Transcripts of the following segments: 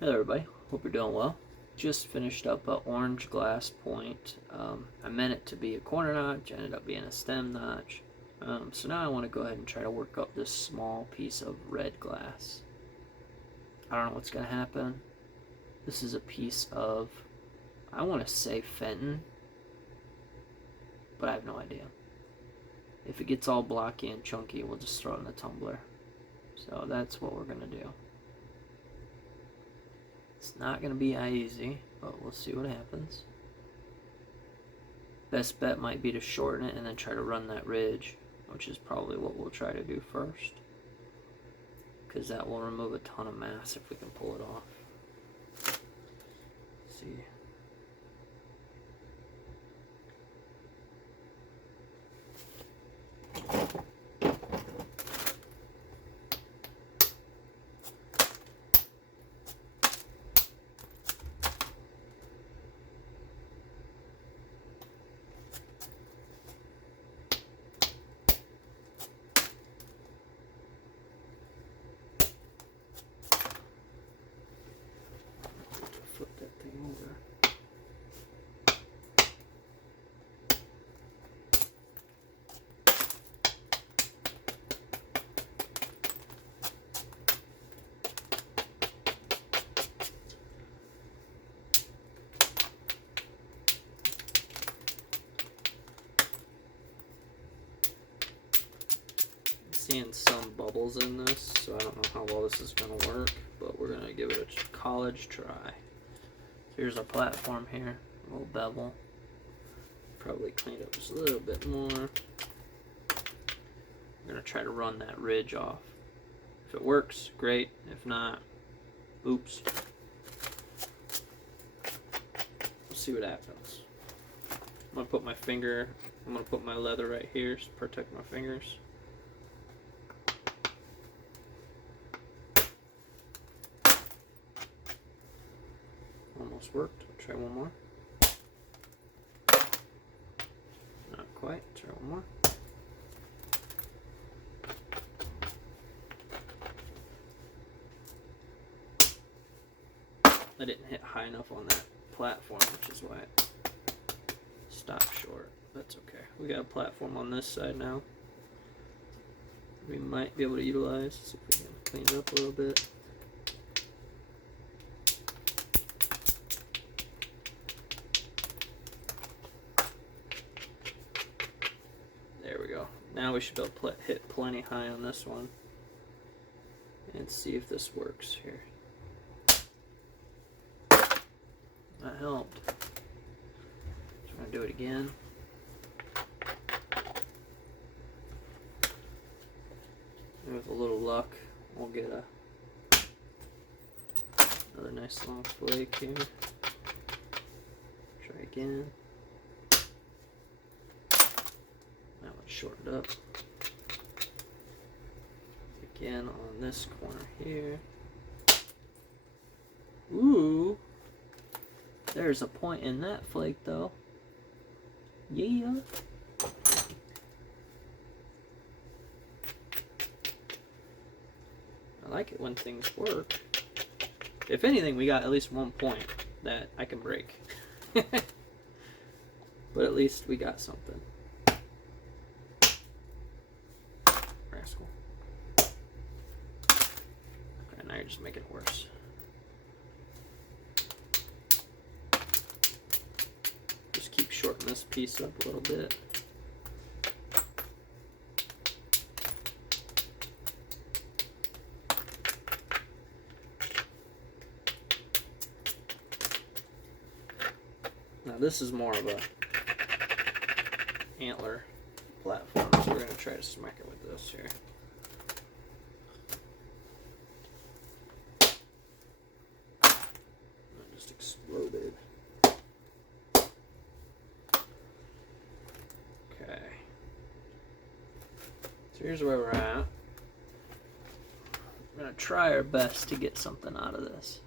Hello everybody, hope you're doing well. Just finished up a orange glass point. I meant it to be a corner notch, ended up being a stem notch. So now I want to go ahead and try to work up this small piece of red glass. I don't know what's going to happen. This is a piece of, I want to say Fenton, but I have no idea. If it gets all blocky and chunky, we'll just throw it in the tumbler. So that's what we're going to do. It's not going to be easy, but we'll see what happens. Best bet might be to shorten it and then try to run that ridge, which is probably what we'll try to do first, because that will remove a ton of mass if we can pull it off. Let's see. Flip that thing over. Seeing some bubbles in this, so I don't know how well this is going to work, but we're going to give it a college try. Here's our platform here, a little bevel. Probably clean it up just a little bit more. We're going to try to run that ridge off. If it works, great. If not, oops. We'll see what happens. I'm going to put my leather right here to protect my fingers. Almost worked. I'll try one more. Not quite. Try one more. I didn't hit high enough on that platform, which is why it stopped short. That's okay. We got a platform on this side now. We might be able to utilize. See if we can clean it up a little bit. Now we should be able to hit plenty high on this one and see if this works here. That helped. So I'm going to do it again. And with a little luck, we'll get another nice long flake here. Try again. That one's shortened up. Again on this corner here. Ooh! There's a point in that flake though. Yeah! I like it when things work. If anything, we got at least one point that I can break. But at least we got something. Rascal. Okay, now you're just making it worse. Just keep shortening this piece up a little bit. Now this is more of a antler platform, so we're going to try to smack it with this here. That just exploded. Okay. So here's where we're at. We're going to try our best to get something out of this.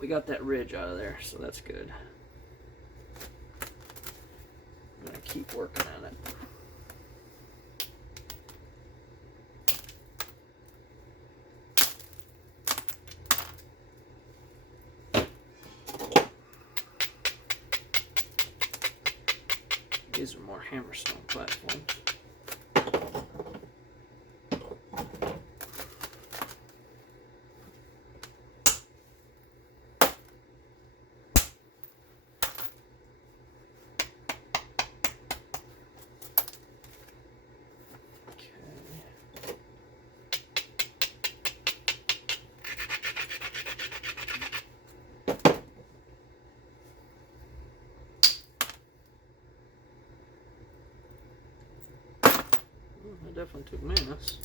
We got that ridge out of there, so that's good. I'm going to keep working on it. hammerstone platforms. That definitely took mass.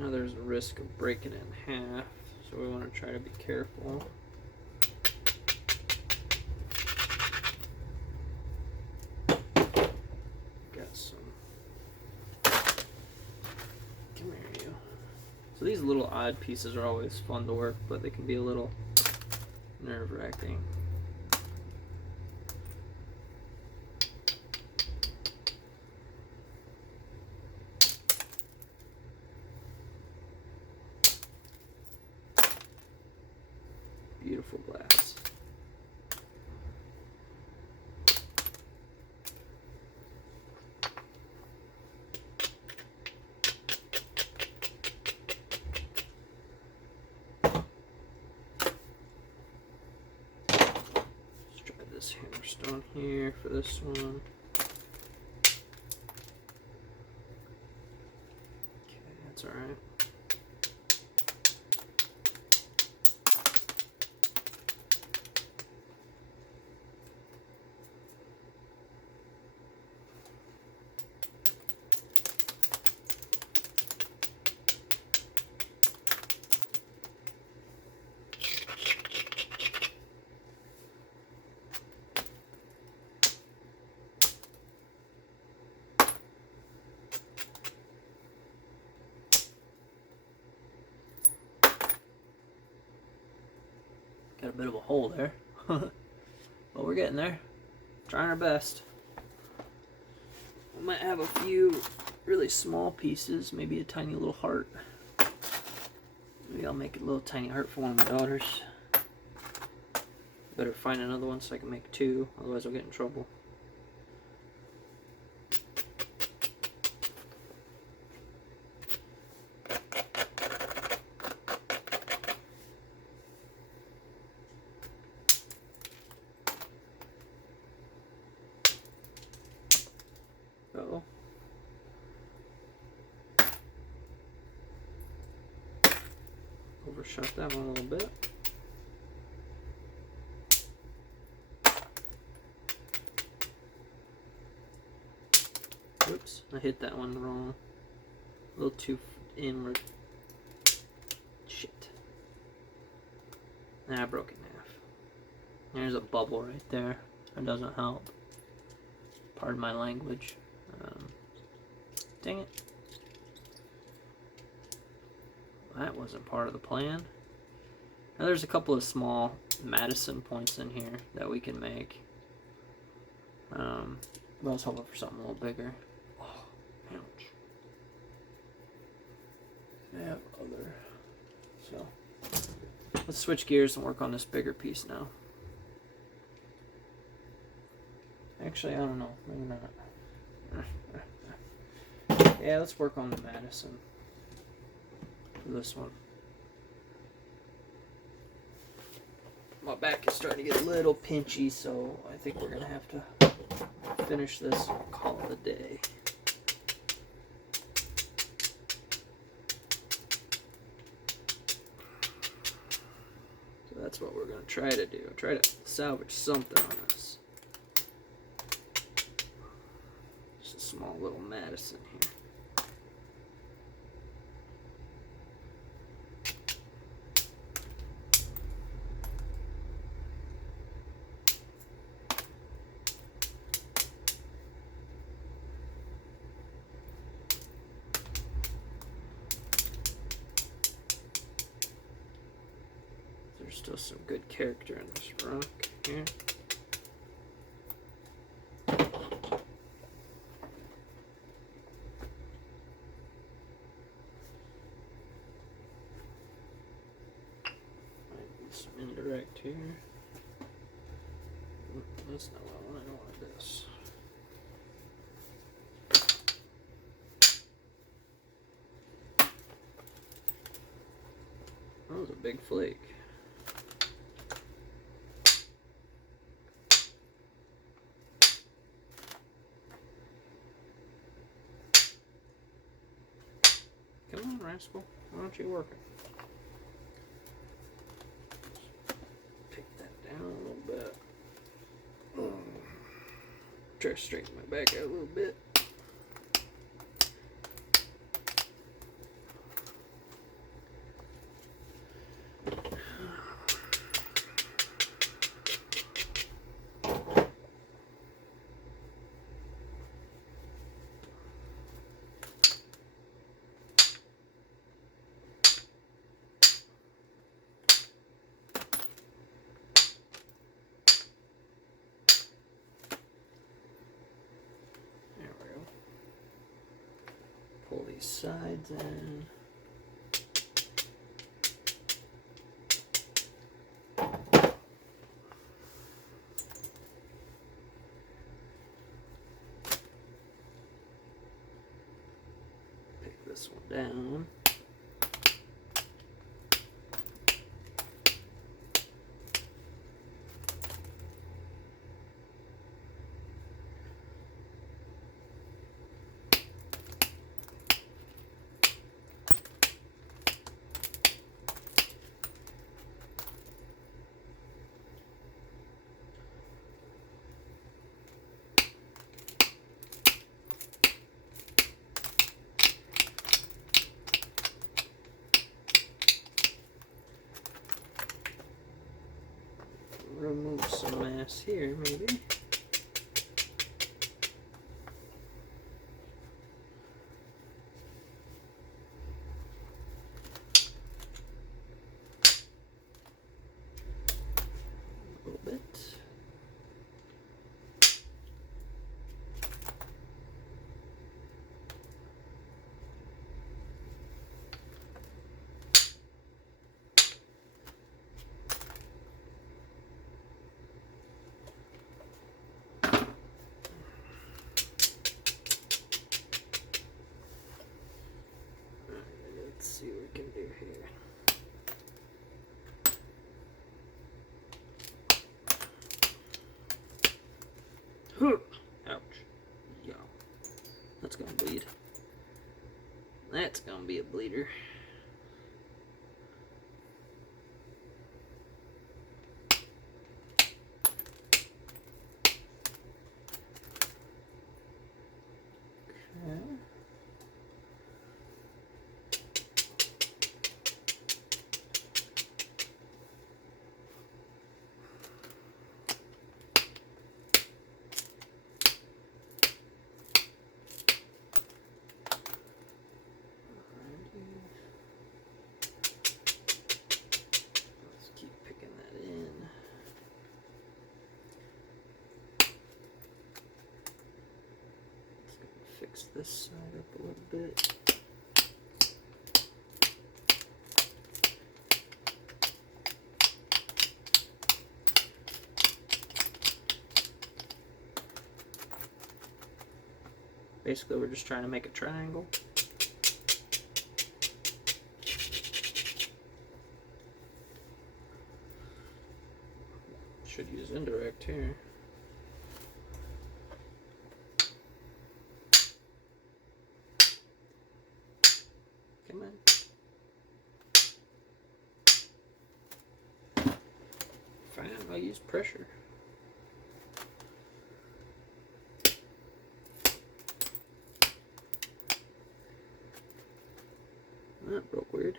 Now there's a risk of breaking it in half, so we want to try to be careful. Got some. Come here, you. So these little odd pieces are always fun to work, but they can be a little nerve-wracking. Beautiful glass. Let's try this hammerstone here for this one. Okay, that's all right. Got a bit of a hole there, but we're getting there. Trying our best. We might have a few really small pieces, maybe a tiny little heart. Maybe I'll make a little tiny heart for one of my daughters. Better find another one so I can make two, otherwise I'll get in trouble. Uh-oh. Overshot that one a little bit. Oops, I hit that one wrong. A little too inward. Shit. Nah, I broke it in half. There's a bubble right there. That doesn't help. Pardon my language. Dang it. That wasn't part of the plan. Now there's a couple of small Madison points in here that we can make. But I was hoping for something a little bigger. Oh, ouch. I have other. So let's switch gears and work on this bigger piece now. Actually, I don't know. Maybe not. Yeah, let's work on the Madison for this one. My back is starting to get a little pinchy, so I think we're going to have to finish this and call it a day. So that's what we're going to try to do. Try to salvage something on this. Just a small little Madison here. there's still some good character in this rock here. Some indirect here. That's not what I want. I don't want this. That was a big flake. Come on, rascal. Why don't you work it? Down a little bit. Try to straighten my back out a little bit. Pull these sides in. Pick this one down. Remove some mass here, maybe. A little bit. Let's see what we can do here. Ouch. Yeah. That's gonna bleed. That's gonna be a bleeder. Okay. Fix this side up a little bit. Basically, we're just trying to make a triangle. Should use indirect here. Come on. Fine, I'll use pressure. That broke weird.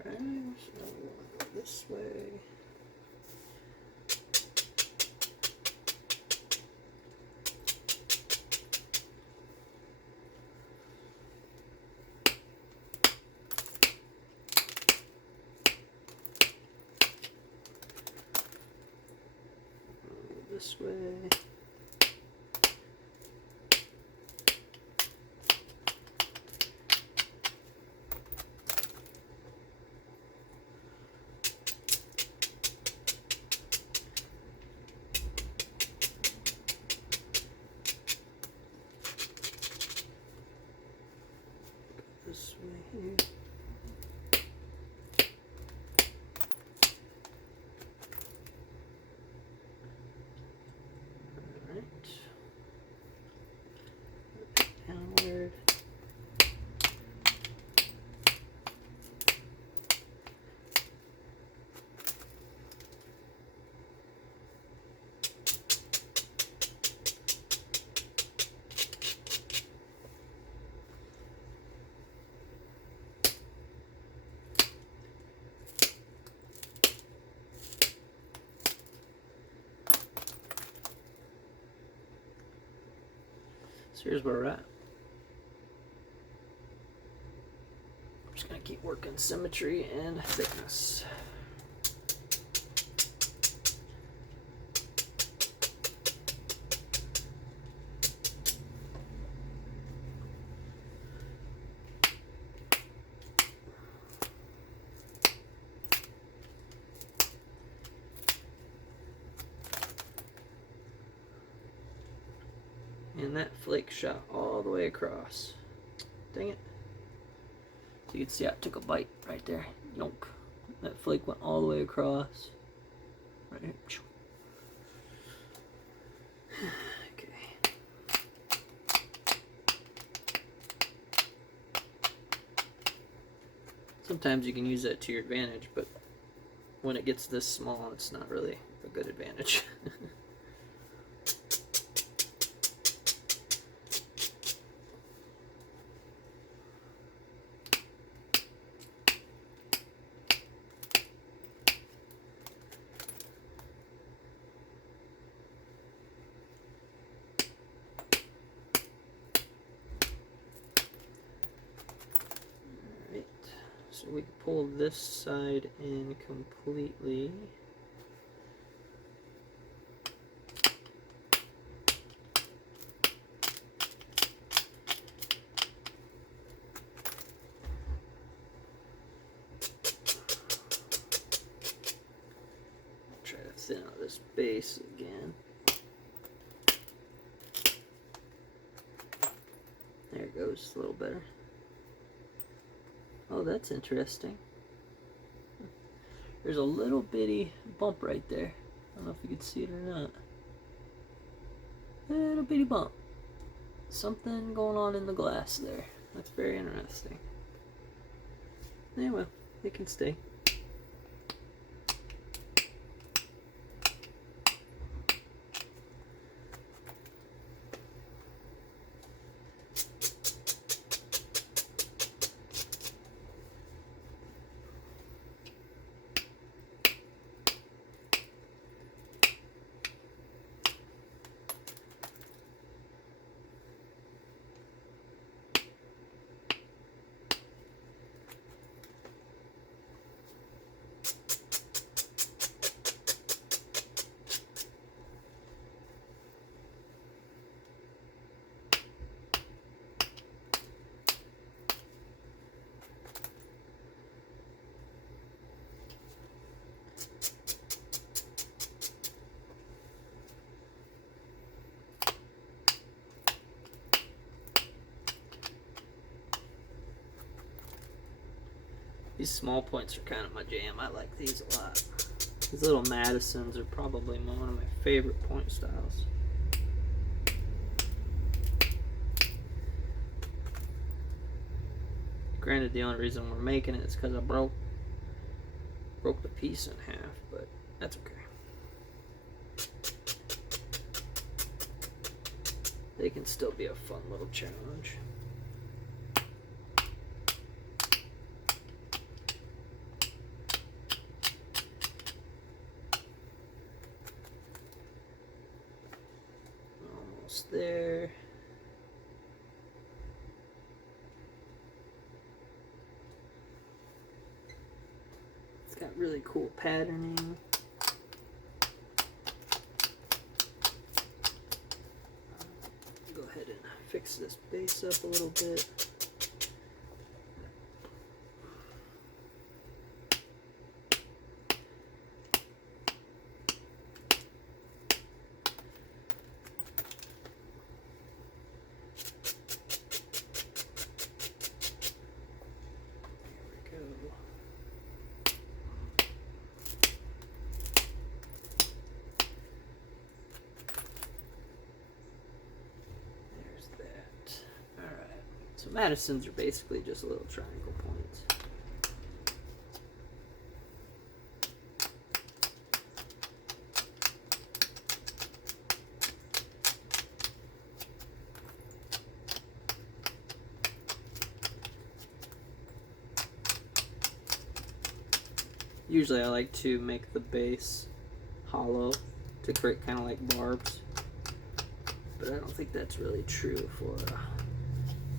Okay, so we'll go this way. this way. This way here. Alright. Downward. So here's where we're at. I'm just going to keep working symmetry and thickness. And that flake shot all the way across. Dang it. So you can see I took a bite right there. Yonk. That flake went all the way across. Right here. Okay. Sometimes you can use that to your advantage, but when it gets this small, it's not really a good advantage. So we can pull this side in completely. Try to thin out this base again. There it goes, a little better. Oh, that's interesting. There's a little bitty bump right there. I don't know if you can see it or not. Little bitty bump. Something going on in the glass there. That's very interesting. Anyway, it can stay. These small points are kind of my jam. I like these a lot. These little Madisons are probably one of my favorite point styles. Granted, the only reason we're making it is because I broke the piece in half, but that's okay. They can still be a fun little challenge. Almost there. It's got really cool patterning. fix this base up a little bit. So Madisons are basically just little triangle points. Usually I like to make the base hollow to create kind of like barbs, but I don't think that's really true for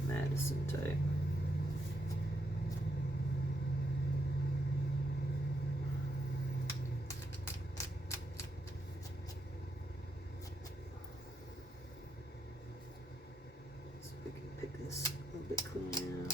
Madison type. So we can pick this a little bit cleaner.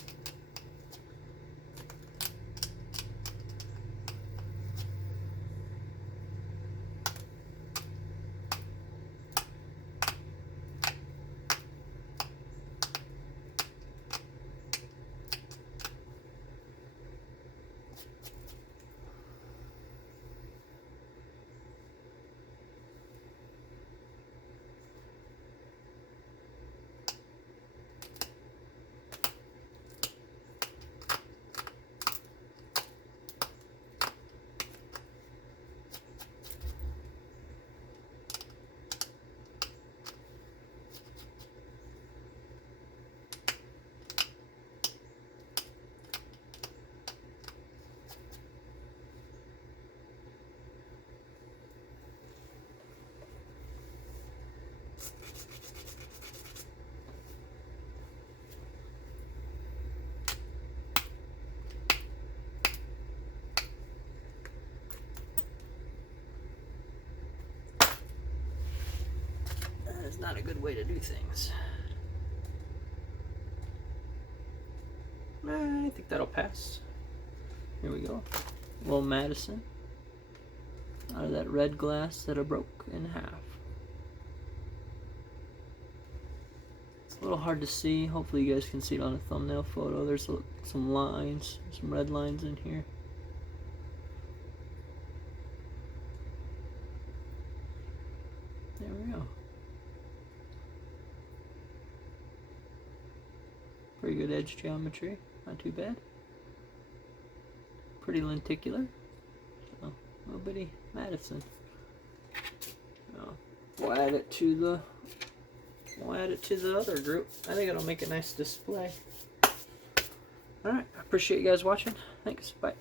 That is not a good way to do things. I think that'll pass. Here we go. Little Madison out of that red glass that I broke in half. It's a little hard to see. Hopefully you guys can see it on a thumbnail photo. There's some lines, some red lines in here. There we go. Pretty good edge geometry, not too bad. Pretty lenticular. So, little bitty Madison. We'll add it to the other group. I think it'll make a nice display. Alright, I appreciate you guys watching. Thanks, bye.